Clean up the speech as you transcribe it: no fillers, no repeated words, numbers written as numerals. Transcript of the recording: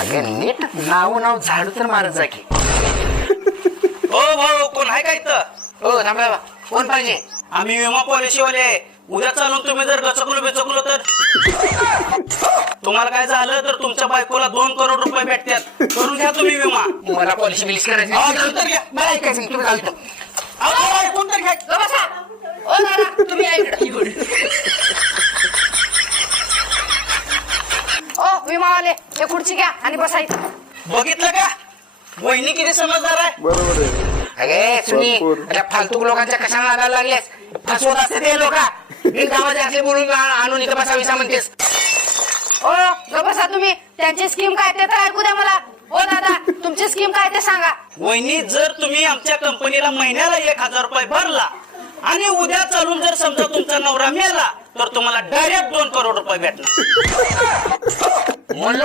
अगं नीट नाव झाडू तर मारत जा की. ओ भाऊ कोण आहे का इथं? हो थांबा बा. कोण पाहिजे? आम्ही विमा पॉलिसीवाले आहे. उद्या चालून तुम्ही जर गचकलो बेचकलो तर तुम्हाला काय झालं तर तुमच्या बायकोला 2 करोड रुपये भेटतात. करून घ्या तुम्ही विमा. मला पॉलिसी बिलिस करायची. नंतर घ्या. मला ऐकायचं नाही, तुम्ही घालतो. ऐकून तर घ्या. बसा. ओ दादा तुम्ही या इकडे. ओ विमावाले हे खुर्ची घ्या आणि बसायचं. बघितलं का वहिनी किती समजदार आहे. बरोबर आहे. अगे सुनी आता फालतू लोकांच्या कशाला लागायला लागलेस? फसवत असते ते लोक. बिनकामाचे असले बोलून आणून इथं बसाविसा म्हणतेस. ओ ग बसा तुम्ही. त्यांची स्कीम काय ते तर ऐकू द्या मला. ओ दादा तुमची स्कीम काय ते सांगा. वहिनी जर तुम्ही आमच्या कंपनीला महिन्याला 1000 रुपये भरला आणि उद्या चालून जर समजा तुमचा नवरा मेला तर तुम्हाला डायरेक्ट 2 करोड रुपये भेटणार. म्हणलो